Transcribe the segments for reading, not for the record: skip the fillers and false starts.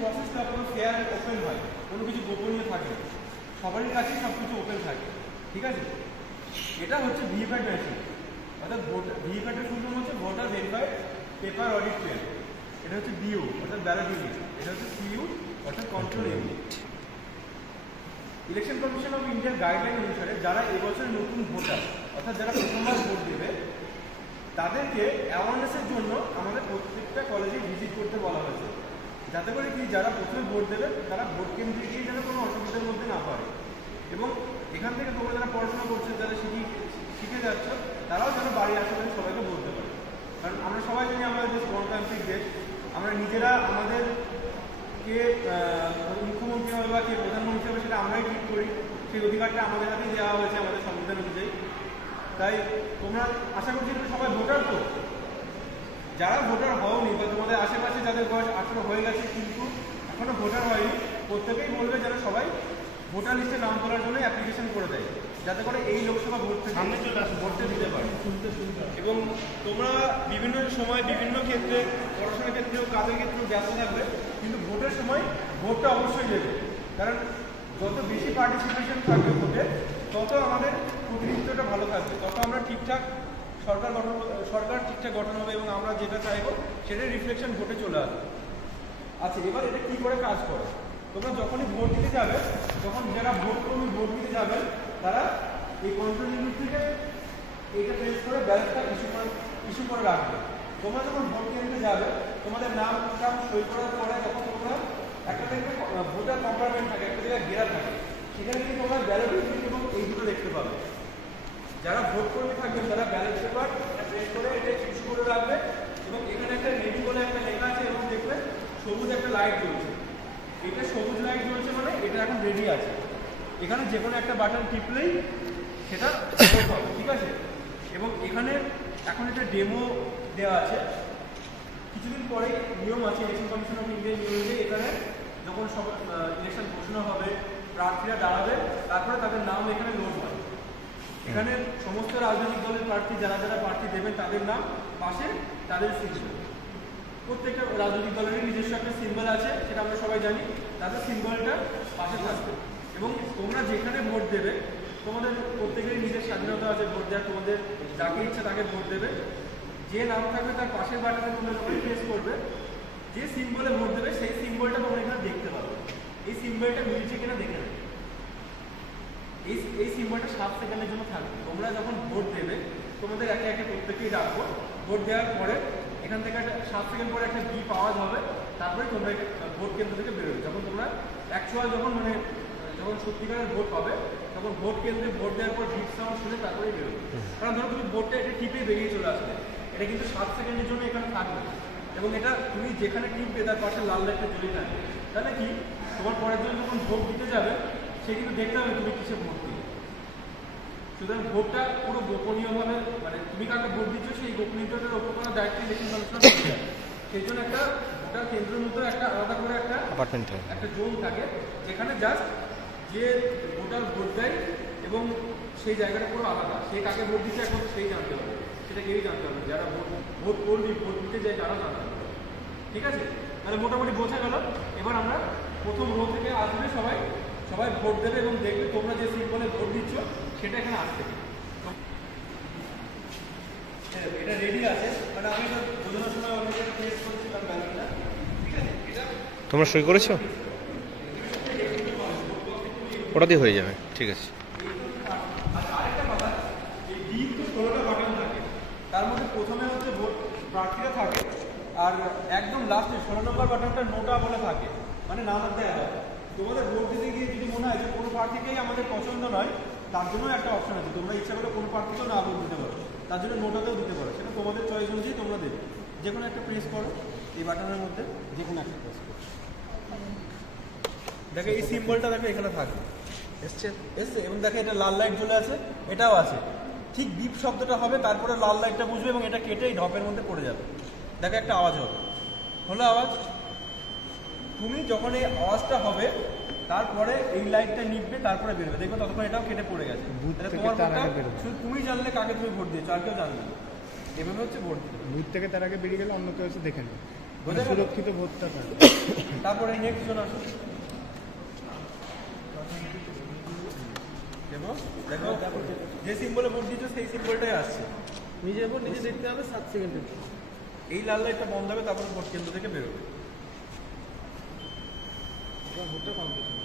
প্রসেসটা পুরো fair open হয়, কোনো কিছু গোপনীয় থাকে না, সবারই কাছে সব কিছু ওপেন থাকে। ঠিক আছে, এটা হচ্ছে ভিভিপ্যাট মেশিন, অর্থাৎ ভিভিপ্যাটের ফুল ফর্ম হচ্ছে voter verified paper audit trail. এটা হচ্ছে বিইউ অর্থাৎ ব্যালট ইউনিট, এটা হচ্ছে সিইউ অর্থাৎ control unit. Election commission of ইন্ডিয়ার গাইডলাইন অনুসারে যারা এবছর নতুন ভোটার অর্থাৎ যারা প্রথমবার ভোট দেবে তাদেরকে অ্যাওয়ারনেসের জন্য আমাদের প্রত্যেকটা কলেজে ভিজিট করতে বলা হয়েছে, যাতে করে কি যারা প্রথমে ভোট দেবে তারা ভোট কেন্দ্রে গিয়ে যেন কোনো অসুবিধার মধ্যে না পারে, এবং এখান থেকে তোমরা যারা পড়াশোনা করছো, যারা শিখে যাচ্ছ, তারাও যেন বাড়ি আশেপাশে সবাইকে বলতে পারে। কারণ আমরা সবাই জানি আমাদের দেশ গণতান্ত্রিক দেশ, আমরা নিজেরা আমাদের কে মুখ্যমন্ত্রী হবে বা কে প্রধানমন্ত্রী হবে সেটা আমরাই ঠিক করি, সেই অধিকারটা আমাদের হাতেই দেওয়া হয়েছে আমাদের সংবিধান অনুযায়ী। তাই তোমরা আশা করছি সবাই ভোটার, তো যারা ভোটার হওনি বা তোমাদের আশেপাশে যাদের বয়স 18 হয়ে গেছে কিন্তু এখনো ভোটার হয়নি, প্রত্যেকেই বলবে যেন সবাই ভোটার লিস্টে নাম তোলার জন্য অ্যাপ্লিকেশন করে দেয়, যাতে করে এই লোকসভা ভোট থেকে সামনে চলে আসে ভোটটা দিতে পারে। এবং তোমরা বিভিন্ন সময় বিভিন্ন ক্ষেত্রে পড়াশোনার ক্ষেত্রেও কাজের ক্ষেত্রেও ব্যস্ত থাকবে, কিন্তু ভোটের সময় ভোটটা অবশ্যই দেবে, কারণ যত বেশি পার্টিসিপেশন থাকবে ভোটে তত আমাদের প্রতিনিধিত্বটা ভালো থাকবে, তত আমরা ঠিকঠাক সরকার ঠিকঠাক গঠন হবে এবং আমরা যেটা চাইবো সেটাই রিফ্লেকশন ভোটে চলে আসবে। আচ্ছা, এবার এটা কি করে কাজ করে? তোমরা যখনই ভোট দিতে যাবে, তখন যারা ভোটকর্মী ভোট দিতে যাবেন তারা এই কন্ট্রোল ইউনিট থেকে এইটা প্রেস করে ব্যালটটা ইস্যু করে রাখবে। তোমরা যখন ভোট কেন্দ্রে যাবে, তোমাদের নাম সই করার পরে যখন তোমরা একটা দেখবে ভোটার কম্পার্টমেন্ট থাকে, একটা জায়গায় ঘেরা থাকে, সেখানে কিন্তু তোমরা ব্যালট ইউনিট এবং এই দুটো দেখতে পাবে। যারা ভোট কর্মী থাকবেন তারা ব্যালট পেপার প্রেস করে এটা ইস্যু করে রাখবে, এবং এখানে একটা রেডি বলে একটা লেখা আছে এবং দেখবে সবুজ একটা লাইট জ্বলছে, এটা সবুজ লাইট জ্বলছে মানে এটা এখন রেডি আছে। এখানে যে কোনো একটা বাটন টিপলেই সেটা হবে, ঠিক আছে। এবং এখানে এখন একটা ডেমো দেওয়া আছে, কিছুদিন পরে নিয়ম আছে ইলেকশন কমিশন অফ ইন্ডিয়ার নিয়মে, এখানে যখন সব ইলেকশন ঘোষণা হবে, প্রার্থীরা দাঁড়াবে, তারপরে তাদের নাম এখানে লোড হয়। এখানে সমস্ত রাজনৈতিক দলের প্রার্থী যারা যারা প্রার্থী দেবেন তাদের নাম, পাশে তাদের সিম্বল, প্রত্যেকটা রাজনৈতিক দলেরই নিজস্ব একটা সিম্বল আছে, সেটা আমরা সবাই জানি, তাদের সিম্বলটা পাশে থাকবে। এবং তোমরা যেখানে ভোট দেবে তোমাদের প্রত্যেকেরই নিজের স্বাধীনতা আছে ভোট দেওয়ার, তোমাদের যাকে ইচ্ছা তাকে ভোট দেবে, যে নাম থাকবে তার পাশের বাটনে তোমরা যখন প্রেস করবে, যে সিম্বলে ভোট দেবে সেই সিম্বলটা তোমরা এখানে দেখতে পাবে। এই সিম্বলটা মিলছে কিনা দেখে নেবে। এই সিম্বলটা 7 সেকেন্ডের জন্য থাকবে। তোমরা যখন ভোট দেবে তোমাদের একে একে প্রত্যেকেই ডাকবো, ভোট দেওয়ার পরে এখান থেকে একটা 7 সেকেন্ড পরে একটা বিপ আওয়াজ হবে, তারপরে তোমরা ভোট কেন্দ্র থেকে বেরোবে। যখন তোমরা অ্যাকচুয়াল যখন সত্যিকারের ভোট হবে, তখন ভোট কেন্দ্রে ভোট দেওয়ার পর বিপ সাউন্ড শুনে তারপরেই বেরোবে। কারণ ধরো তুমি ভোটটা এটা টিপে বেরিয়ে চলে আসবে, এটা কিন্তু 7 সেকেন্ডের জন্য এখানে থাকবে, এবং এটা তুমি যেখানে টিপবে তার পাশে লাল লাইটটা জ্বলে থাকবে। তাহলে কি তোমার পরের জন্য যখন ভোট দিতে যাবে সে কিন্তু দেখতে হবে তুমি কিসে ভোট দিবে। সুতরাং ভোটটা পুরো গোপনীয়ভাবে, মানে তুমি কাকে ভোট দিচ্ছ সেই গোপনীয়তার ওপর কোনো দায়িত্ব ইলেকশন কমিশন করে। সেই জন্য একটা ভোটার কেন্দ্রের মধ্যে একটা আলাদা করে একটা জোন থাকে, যেখানে জাস্ট যে ভোটার ভোট দেয় এবং সেই জায়গাটা পুরো আলাদা, সে কাকে ভোট দিচ্ছে একমাত্র সেই জানতে হবে, সেটা কেউই জানতে হবে। যারা ভোট করবি ভোট দিতে যায় তারাও জানতে হবে। ঠিক আছে, তাহলে মোটামুটি বোঝা গেল। এবার আমরা প্রথম রো থেকে আসবে, সবাই ভোট দেবে এবং দেখবে তোমরা যে সিম্বলে ভোট দিচ্ছ সেটা এখানে আসবে। এটা রেডি আছে, মানে আমি তো বোঝানোর সময় অলরেডি প্রেস করেছিলাম ব্যালটটা। ঠিক আছে, এটা তোমরা সই করেছো, ওটা দিয়ে হয়ে যাবে। ঠিক আছে। আরেকটা কথা, এই ডিপ তো 16টা বাটন থাকে, তার মধ্যে প্রথমে হচ্ছে ভোট প্রার্থীরা থাকে, আর একদম লাস্টে 16 নম্বর বাটনটা নোটা বলে থাকে, মানে নাম দেওয়া হয়। তোমাদের ভোট দিতে গিয়ে যদি মনে হয় যে কোনো প্রার্থীকেই আমাদের পছন্দ নয়, তার জন্য একটা অপশন আছে, তোমরা ইচ্ছা করলে কোনো প্রার্থীকেও না ভোট দিতে পারো, তার জন্য নোটাতেও দিতে পারো, সেটা তোমাদের চয়েস অনুযায়ী তোমরা দেবে। যে কোনো একটা প্রেস করো, এই বাটনের মধ্যে যে কোনো একটা প্রেস করো, দেখো এই সিম্বলটা দেখো এখানে থাকবে, এসছে এবং দেখো এটা লাল লাইট জ্বলে আছে, এটাও আছে। ঠিক বিপ শব্দটা হবে, তারপরে লাল লাইটটা বুঝবে এবং এটা কেটে এই ঢপের মধ্যে পড়ে যাবে। দেখো একটা আওয়াজ হবে, হলো আওয়াজ। তুমি যখন এই আওয়াজটা হবে তারপরে এই লাইটটা নিভবে, তারপরে বেরোবে, দেখবে ততক্ষণ এটাও কেটে পড়ে গেছে। শুধু তুমি জানলে কাকে তুমি ভোট দিয়েছো, আর কেউ জানবে না। এভাবে হচ্ছে ভোট দিতে। বুথ থেকে তার আগে বেরিয়ে গেলে অন্য কেউ এসে দেখে নেবে। বোঝা গেল? সুরক্ষিত ভোটটা থাকে। তারপরে নেক্সট জন আসুন। দেখো দেখো যে সিম্বলে ভোট দিচ্ছ সেই সিম্বলটাই আসছে। নিজের ভোট নিজে দেখতে হবে 7 সেকেন্ডের। এই লাল লাইটটা বন্ধ হবে, তারপরে ভোট কেন্দ্র থেকে বেরোবে। ভোটটা কমপ্লিট হবে।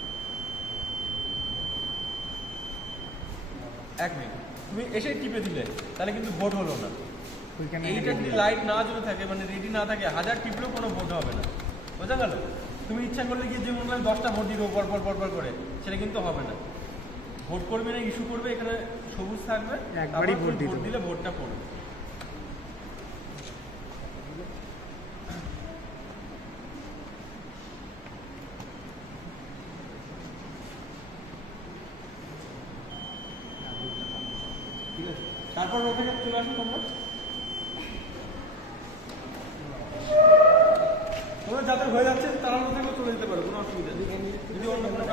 1 মিনিট, তুমি এসে টিপে দিলে তাহলে কিন্তু ভোট হলো না। ওইখানে এইটা যদি লাইট না যদি থাকে, মানে রেডি না থাকে, 1000 টিপলেও কোনো ভোট হবে না। বোঝা গেল? তুমি ইচ্ছা করলে গিয়ে যে মনে হয় 10টা ভোট দিয়ে দেবো পর করে, সেটা কিন্তু হবে না। ভোট করবে না, ইস্যু করবে, এখানে সবুজ থাকবে, একবারই তারপর ভোট তুমি দিতে দিলে ভোটটা পড়বে। ঠিক আছে, তারপর ওখানে চলে আসো তোমরা। তোমরা যাদের হয়ে যাচ্ছে তারা মধ্যে চলে যেতে পারো, কোনো অসুবিধা নেই। যদি অন্য কোনো